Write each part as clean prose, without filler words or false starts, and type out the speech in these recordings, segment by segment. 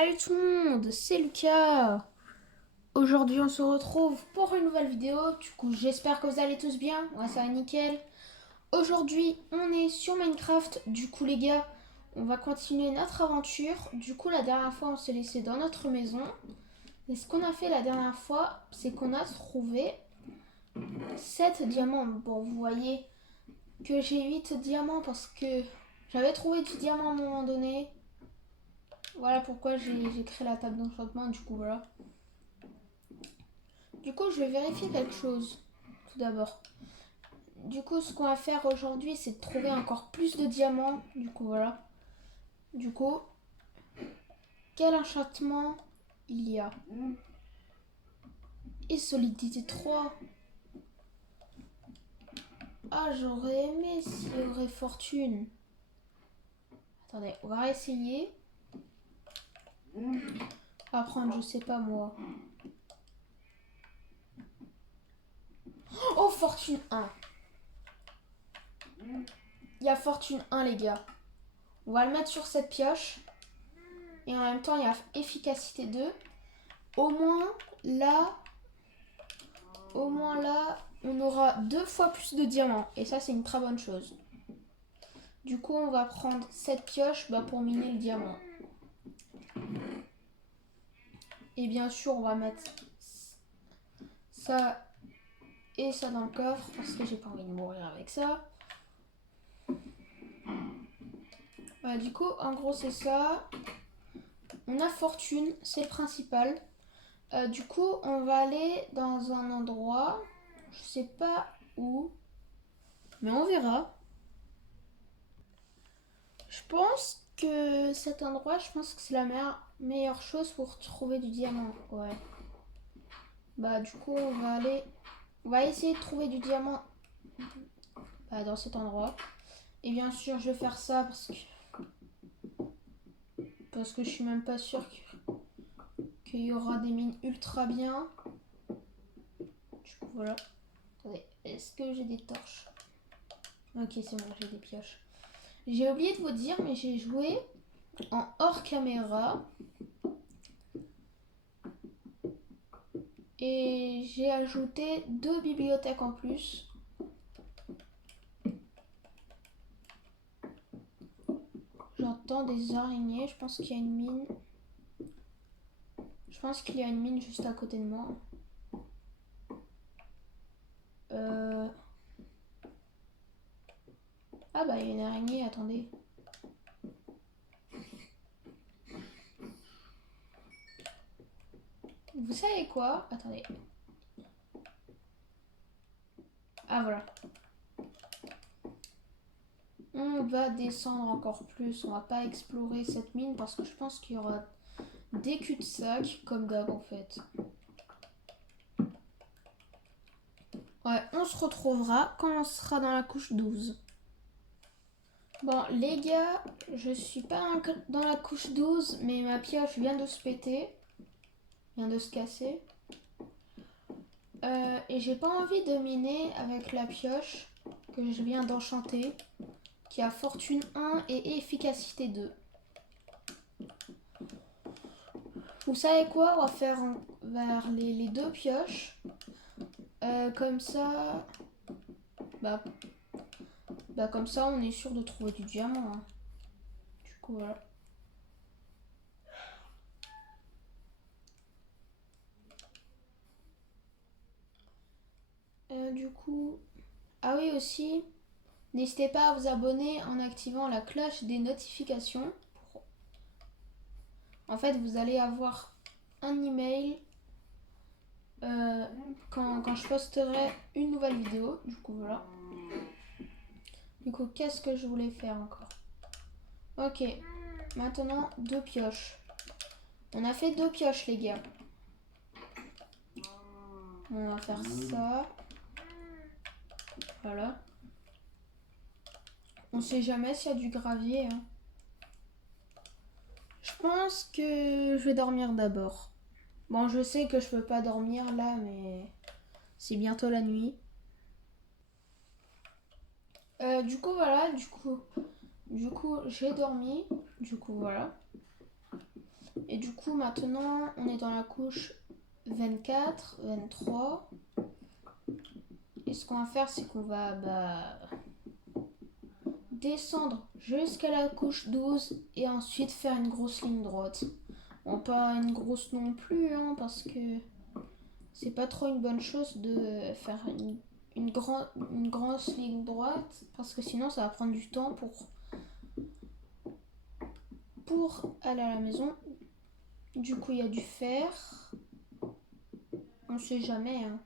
Salut tout le monde, c'est Lucas. Aujourd'hui on se retrouve pour une nouvelle vidéo. Du coup j'espère que vous allez tous bien. Ouais, ça va nickel. Aujourd'hui on est sur Minecraft. Du coup les gars, on va continuer notre aventure. Du coup la dernière fois on s'est laissé dans notre maison. Et ce qu'on a fait la dernière fois, c'est qu'on a trouvé 7 diamants. Bon, vous voyez que j'ai 8 diamants parce que j'avais trouvé du diamant à un moment donné. Voilà pourquoi j'ai créé la table d'enchantement. Du coup voilà. Du coup, je vais vérifier quelque chose, tout d'abord. Du coup, ce qu'on va faire aujourd'hui, c'est de trouver encore plus de diamants. Du coup, voilà. Du coup, quel enchantement il y a? Et solidité 3. Ah, j'aurais aimé s'il y aurait fortune. Attendez, on va essayer. On va prendre, je sais pas moi. Oh, fortune 1. Il y a fortune 1, les gars. On va le mettre sur cette pioche. Et en même temps, il y a efficacité 2. Au moins, là, on aura 2 fois plus de diamants. Et ça, c'est une très bonne chose. Du coup, on va prendre cette pioche pour miner le diamant. Et bien sûr, on va mettre ça et ça dans le coffre. Parce que j'ai pas envie de mourir avec ça. Voilà, du coup, en gros, c'est ça. On a fortune, c'est le principal. Du coup, on va aller dans un endroit. Je sais pas où. Mais on verra. Je pense que cet endroit, je pense que c'est la meilleure chose pour trouver du diamant. Ouais. Bah du coup, on va essayer de trouver du diamant dans cet endroit. Et bien sûr, je vais faire ça parce que je suis même pas sûre qu'il y aura des mines ultra bien. Du coup, voilà. Attendez, est-ce que j'ai des torches? Ok, c'est bon, j'ai des pioches. J'ai oublié de vous dire, mais j'ai joué en hors caméra. Et j'ai ajouté 2 bibliothèques en plus. J'entends des araignées. Je pense qu'il y a une mine. Je pense qu'il y a une mine juste à côté de moi. Ah bah il y a une araignée, attendez. Vous savez quoi? Attendez. Ah voilà. On va descendre encore plus. On va pas explorer cette mine parce que je pense qu'il y aura des cul-de-sac comme d'hab en fait. Ouais, on se retrouvera quand on sera dans la couche 12. Bon les gars, je suis pas dans la couche 12, mais ma pioche vient de se péter. Vient de se casser. Et j'ai pas envie de miner avec la pioche que je viens d'enchanter, qui a fortune 1 et efficacité 2. Vous savez quoi? On va faire vers les 2 pioches. Comme ça. Bah, comme ça, on est sûr de trouver du diamant. Hein. Du coup, voilà. Du coup. Ah oui, aussi. N'hésitez pas à vous abonner en activant la cloche des notifications. En fait, vous allez avoir un email quand je posterai une nouvelle vidéo. Du coup, voilà. Du coup, qu'est-ce que je voulais faire encore? Ok, maintenant 2 pioches. On a fait 2 pioches, les gars. On va faire ça. Voilà. On sait jamais s'il y a du gravier. Hein. Je pense que je vais dormir d'abord. Bon, je sais que je peux pas dormir là, mais c'est bientôt la nuit. Du coup, voilà. Du coup, j'ai dormi. Du coup, voilà. Et du coup, maintenant, on est dans la couche 24, 23. Et ce qu'on va faire, c'est qu'on va descendre jusqu'à la couche 12 et ensuite faire une grosse ligne droite. Bon, pas une grosse non plus, hein, parce que c'est pas trop une bonne chose de faire une grosse ligne droite, parce que sinon ça va prendre du temps pour aller à la maison. Du coup, il y a du fer. On sait jamais, hein.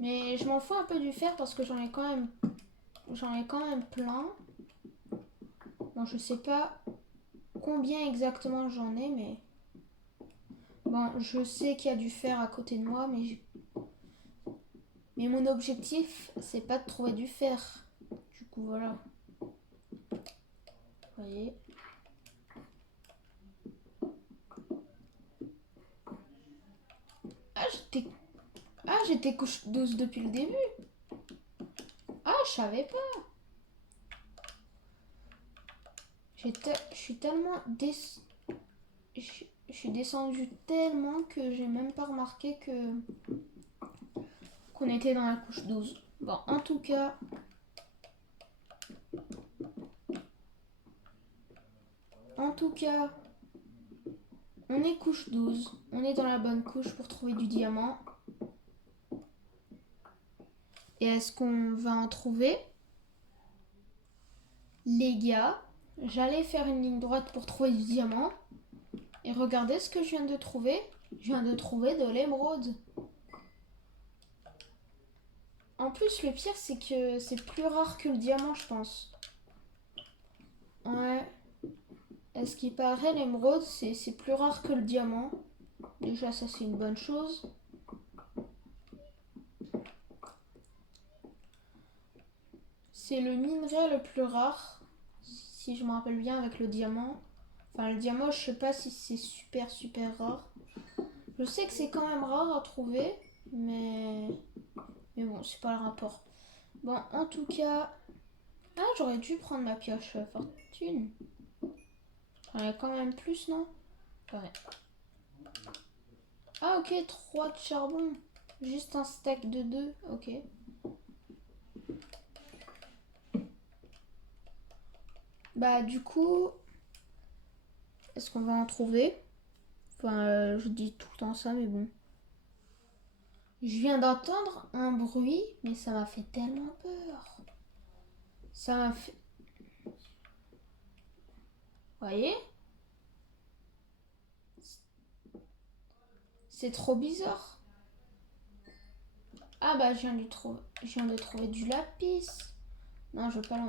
Mais je m'en fous un peu du fer parce que j'en ai quand même plein. Bon, je sais pas combien exactement j'en ai, mais bon, je sais qu'il y a du fer à côté de moi, mais mon objectif, c'est pas de trouver du fer. Du coup, voilà. Vous voyez. J'étais couche 12 depuis le début. Ah, je savais pas. Je suis descendue tellement que j'ai même pas remarqué qu'on était dans la couche 12. Bon, en tout cas, on est couche 12. On est dans la bonne couche pour trouver du diamant. Et est-ce qu'on va en trouver? Les gars, j'allais faire une ligne droite pour trouver du diamant. Et regardez ce que je viens de trouver. Je viens de trouver de l'émeraude. En plus, le pire, c'est que c'est plus rare que le diamant, je pense. Ouais. Est-ce qu'il paraît, l'émeraude, c'est plus rare que le diamant. Déjà, ça, c'est une bonne chose. C'est le minerai le plus rare, si je me rappelle bien, avec le diamant. Enfin, le diamant, je sais pas si c'est super rare. Je sais que c'est quand même rare à trouver, mais bon, c'est pas le rapport. Bon, en tout cas... Ah, j'aurais dû prendre ma pioche fortune. J'en ai quand même plus, non? Ouais. Ah, ok, 3 de charbon. Juste un stack de 2, ok. Bah, du coup... Est-ce qu'on va en trouver? Enfin, je dis tout le temps ça, mais bon. Je viens d'entendre un bruit, mais ça m'a fait tellement peur. Ça m'a fait... Vous voyez? C'est trop bizarre. Ah bah, je viens de trouver du lapis. Non, je veux pas l'en...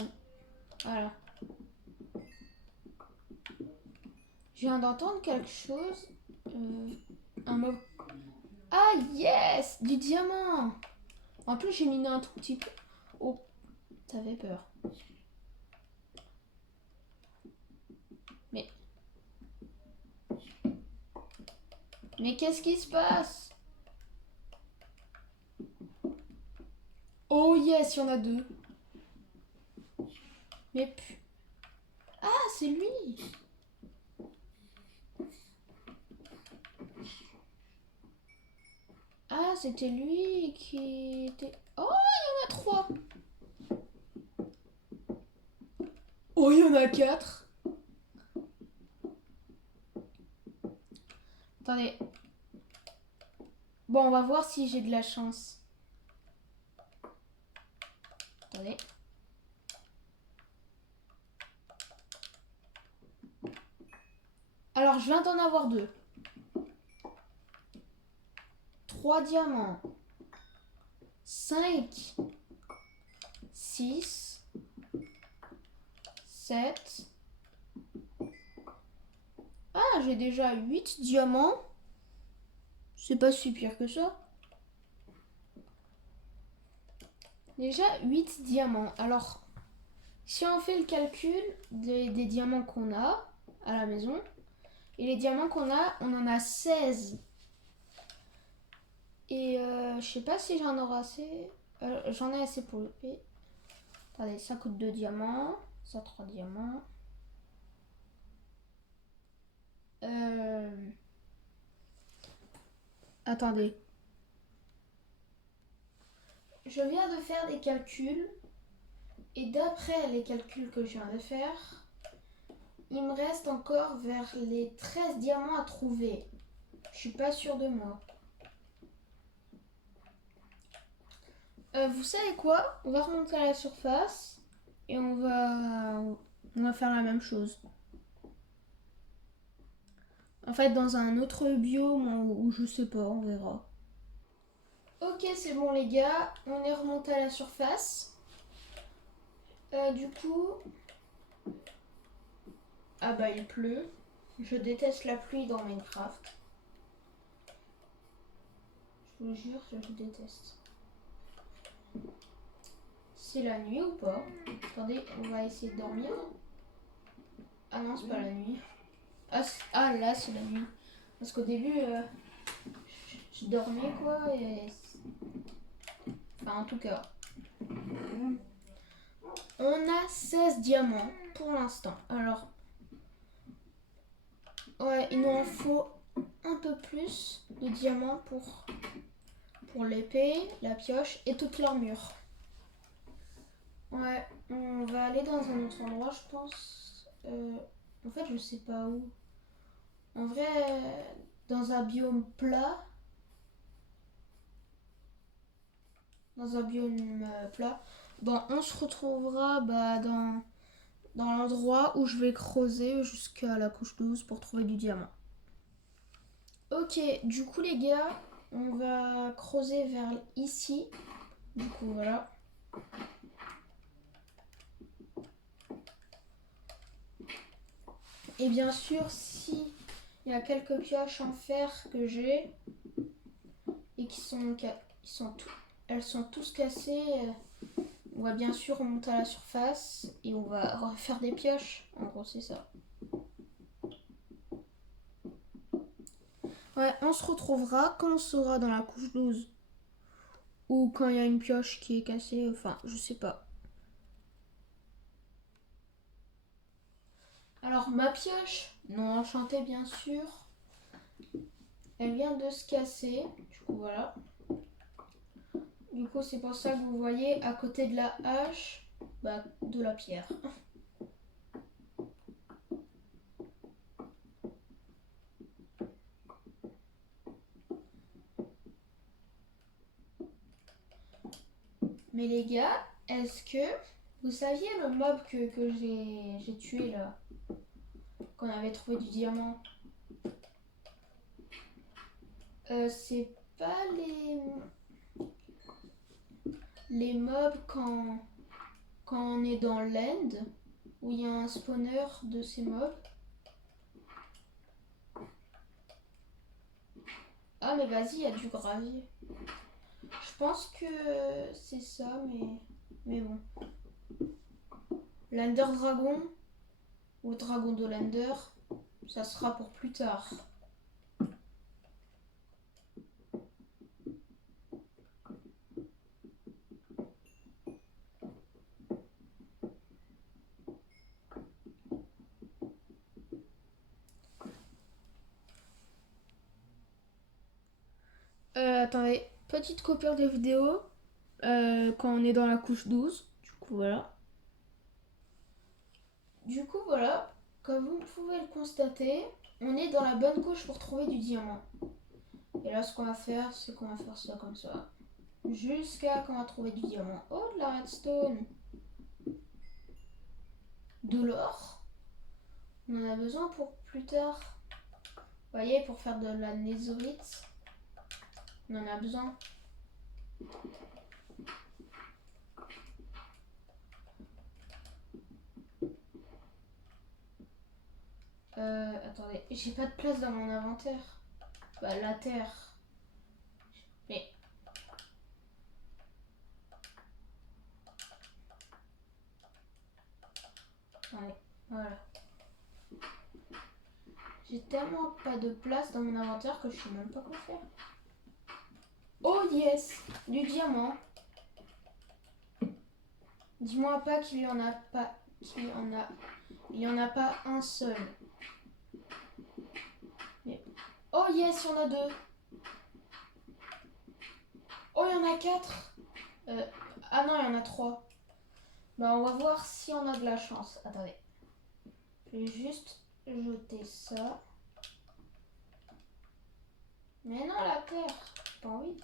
Voilà. Je viens d'entendre quelque chose. Un mot... Ah, yes! Du diamant! En plus, j'ai miné un tout petit peu. Oh, ça fait peur. Mais qu'est-ce qui se passe? Oh yes, il y en a 2. Mais ah, c'est lui. Ah, c'était lui qui était... Oh, il y en a 3. Oh, il y en a 4. Attendez. Bon, on va voir si j'ai de la chance. Attendez. Alors, je viens d'en avoir 2. 3 diamants. 5. 6. 7. Ah, j'ai déjà 8 diamants. C'est pas si pire que ça. Déjà 8 diamants. Alors, si on fait le calcul des diamants qu'on a à la maison, et les diamants qu'on a, on en a 16. Et je sais pas si j'en aurai assez. J'en ai assez pour le payer. Attendez, ça coûte 2 diamants. Ça 3 diamants. Attendez. Je viens de faire des calculs. Et d'après les calculs que je viens de faire, il me reste encore vers les 13 diamants à trouver. Je suis pas sûre de moi. Vous savez quoi? On va remonter à la surface et on va faire la même chose. En fait, dans un autre biome ou je sais pas, on verra. Ok, c'est bon les gars, on est remonté à la surface. Du coup... Ah bah il pleut. Je déteste la pluie dans Minecraft. Je vous jure, je déteste. C'est la nuit ou pas? Attendez, on va essayer de dormir. Ah non, c'est pas la nuit. Ah là, c'est la nuit. Parce qu'au début, je dormais quoi et... Enfin, en tout cas. On a 16 diamants pour l'instant. Alors, ouais, il nous en faut un peu plus de diamants pour l'épée, la pioche et toute l'armure. Ouais, on va aller dans un autre endroit, je pense. En fait, je sais pas où. En vrai, dans un biome plat. Dans un biome plat. Bon, on se retrouvera dans l'endroit où je vais creuser jusqu'à la couche 12 pour trouver du diamant. Ok, du coup les gars, on va creuser vers ici. Du coup, voilà. Et bien sûr, si il y a quelques pioches en fer que j'ai et elles sont tous cassées, on va bien sûr remonter à la surface et on va refaire des pioches. En gros, c'est ça. Ouais, on se retrouvera quand on sera dans la couche 12. Ou quand il y a une pioche qui est cassée, enfin, je sais pas. Alors, ma pioche, non enchantée bien sûr, elle vient de se casser. Du coup, voilà. Du coup, c'est pour ça que vous voyez à côté de la hache, de la pierre. Mais les gars, est-ce que vous saviez le mob que j'ai tué là, qu'on avait trouvé du diamant? C'est pas les mobs quand on est dans l'end, où il y a un spawner de ces mobs. Ah mais vas-y, il y a du gravier. Je pense que c'est ça, mais bon. L'Ender Dragon, ou Dragon de l'Ender, ça sera pour plus tard. Attendez, petite coupure de vidéo quand on est dans la couche 12. Du coup, voilà. Du coup, voilà. Comme vous pouvez le constater, on est dans la bonne couche pour trouver du diamant. Et là, ce qu'on va faire, c'est qu'on va faire ça comme ça. Jusqu'à qu'on va trouver du diamant. Oh, de la redstone. De l'or. On en a besoin pour plus tard. Vous voyez, pour faire de la netherite. On en a besoin. Attendez, j'ai pas de place dans mon inventaire. Bah, la terre. Mais... Ouais, voilà. J'ai tellement pas de place dans mon inventaire que je sais même pas quoi faire. Oh yes, du diamant. Dis-moi pas qu'il y en a pas un seul. Oh yes, il y en a 2. Oh, il y en a 4. Ah non, il y en a 3. Bah, on va voir si on a de la chance. Attendez. Je vais juste jeter ça. Mais non, la terre. J'ai pas envie.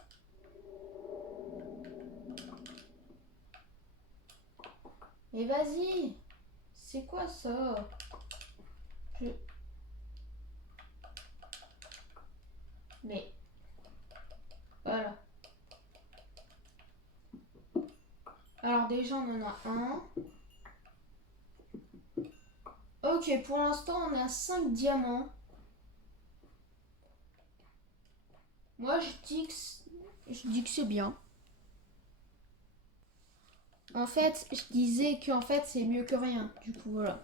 Mais vas-y. C'est quoi ça? Mais voilà. Alors déjà, on en a un. Ok, pour l'instant, on a 5 diamants. Moi, je dis que c'est bien. En fait, je disais qu'en fait, c'est mieux que rien. Du coup, voilà.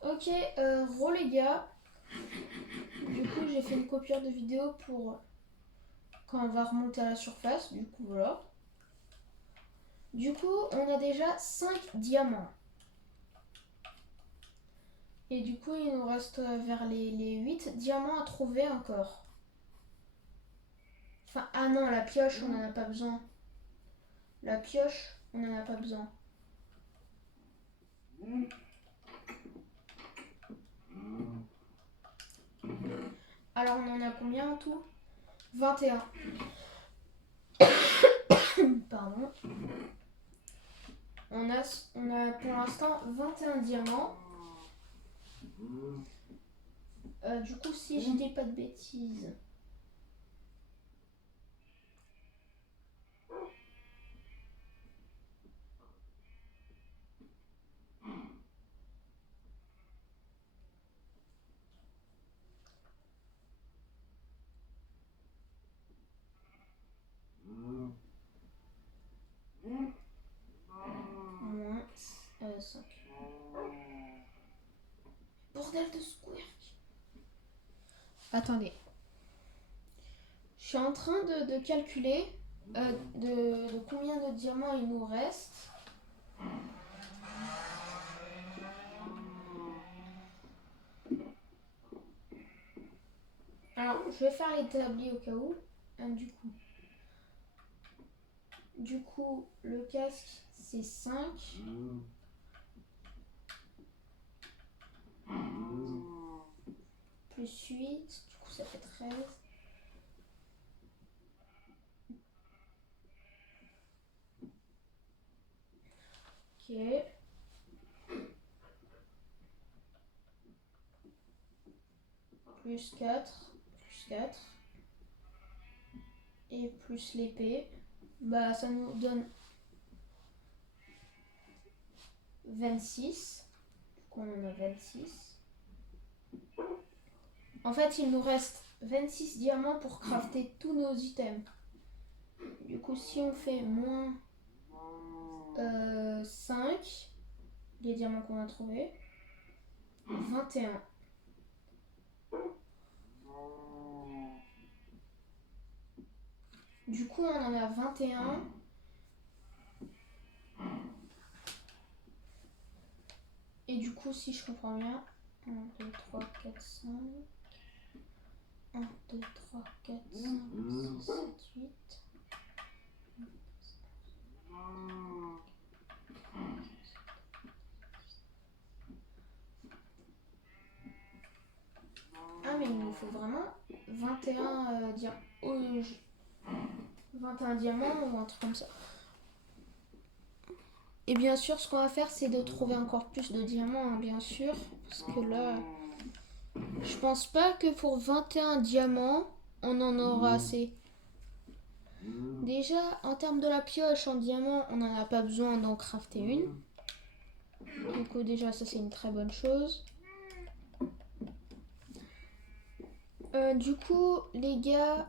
Ok, les gars. Du coup, j'ai fait une copieur de vidéo pour quand on va remonter à la surface. Du coup, voilà. Du coup, on a déjà 5 diamants. Et du coup, il nous reste vers les 8 diamants à trouver encore. Enfin, ah non, la pioche, on n'en a pas besoin. La pioche, on n'en a pas besoin. Alors, on en a combien en tout? 21. Pardon. On a pour l'instant 21 diamants. Du coup, si je dis pas de bêtises. Moins 5. Bordel de squirk. Attendez. Je suis en train de calculer de combien de diamants il nous reste. Alors, je vais faire l'établi au cas où. Du coup, le casque, c'est 5. Plus 8. Du coup, ça fait 13. Ok. Plus 4. Plus 4. Et plus l'épée. Bah, ça nous donne 26. Du coup, on en a 26. En fait, il nous reste 26 diamants pour crafter tous nos items. Du coup, si on fait moins 5, les diamants qu'on a trouvés, 21. Du coup, on en a 21. Et du coup, si je comprends bien, 1, 2, 3, 4, 5. 1, 2, 3, 4, 5, 6, 7, 8. Ah, mais il nous faut vraiment 21 diamants. 21 diamants ou un truc comme ça. Et bien sûr, ce qu'on va faire, c'est de trouver encore plus de diamants, hein, bien sûr. Parce que là, je pense pas que pour 21 diamants, on en aura assez. Déjà, en termes de la pioche en diamant, on n'en a pas besoin d'en crafter une. Du coup, déjà, ça, c'est une très bonne chose. Du coup, les gars,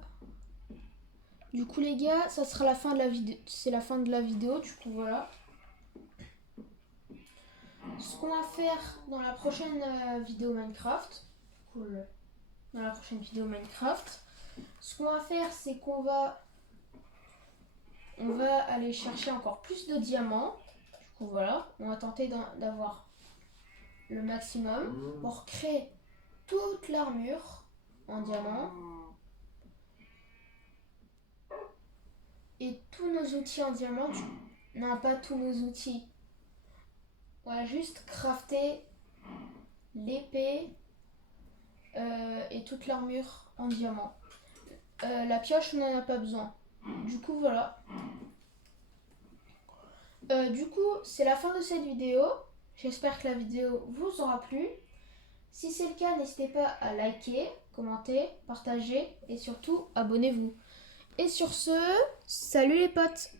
ça sera la fin de la vidéo. C'est la fin de la vidéo, du coup, voilà. Ce qu'on va faire dans la prochaine vidéo Minecraft, dans la prochaine vidéo Minecraft, ce qu'on va faire, c'est qu'on va aller chercher encore plus de diamants. Du coup, voilà, on va tenter d'avoir le maximum pour créer toute l'armure en diamant. Et tous nos outils en diamant. Non, pas tous nos outils. On va juste crafter l'épée et toute l'armure en diamant. La pioche, on n'en a pas besoin. Du coup, voilà. Du coup, c'est la fin de cette vidéo. J'espère que la vidéo vous aura plu. Si c'est le cas, n'hésitez pas à liker, commenter, partager et surtout abonnez-vous. Et sur ce, salut les potes!